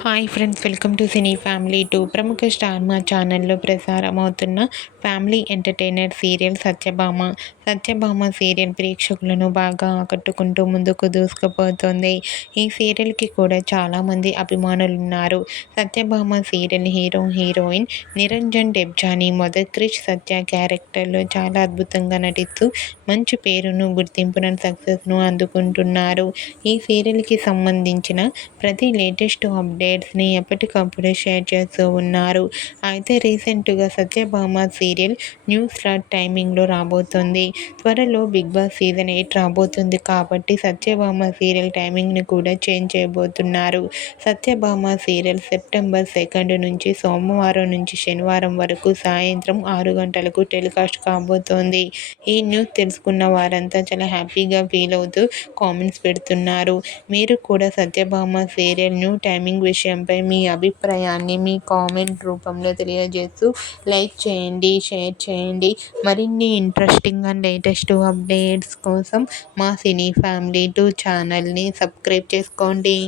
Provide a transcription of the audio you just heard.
Hi friends, welcome to cine family two. ప్రముఖ star Maa ఛానల్లో ప్రసారమవుతున్న family entertainer serial Satyabhama serial ప్రేక్షకులను బాగా ఆకట్టుకుంటూ ముందుకు దూసుకుపోతుంది. ఈ సీరియల్కి కూడా చాలామంది అభిమానులున్నారు. సత్యభామ సీరియల్ హీరోయిన్ నిరంజన్ డెబ్జానీ మొదటి క్రిష్ సత్య క్యారెక్టర్లో చాలా అద్భుతంగా నటిస్తూ మంచి పేరును, గుర్తింపును, సక్సెస్ను అందుకుంటున్నారు. ఈ సీరియల్కి సంబంధించిన ప్రతి లేటెస్ట్ అప్డేట్స్ని ఎప్పటికప్పుడు షేర్ చేస్తూ ఉన్నారు. అయితే రీసెంట్గా సత్యభామ సీరియల్ న్యూ స్లాట్ టైమింగ్లో రాబోతుంది. త్వరలో బిగ్ బాస్ సీజన్ 8 రాబోతుంది కాబట్టి సత్యభామ సీరియల్ టైమింగ్ని కూడా చేంజ్ చేయబోతున్నారు. సత్యభామ సీరియల్ సెప్టెంబర్ 2 నుంచి సోమవారం నుంచి శనివారం వరకు సాయంత్రం 6 గంటలకు టెలికాస్ట్ కాబోతోంది. ఈ న్యూస్ తెలుసుకున్న వారంతా చాలా హ్యాపీగా ఫీల్ అవుతూ కామెంట్స్ పెడుతున్నారు. మీరు కూడా సత్యభామ సీరియల్ న్యూ టైమింగ్ విషయంపై మీ అభిప్రాయాన్ని మీ కామెంట్ రూపంలో తెలియజేస్తూ లైక్ చేయండి, షేర్ చేయండి. మరిన్ని ఇంట్రెస్టింగ్ అండ్ లేటెస్ట్ అప్డేట్స్ కోసం మా సినీ ఫ్యామిలీ 2 ఛానల్ని సబ్స్క్రైబ్ చేసుకోండి.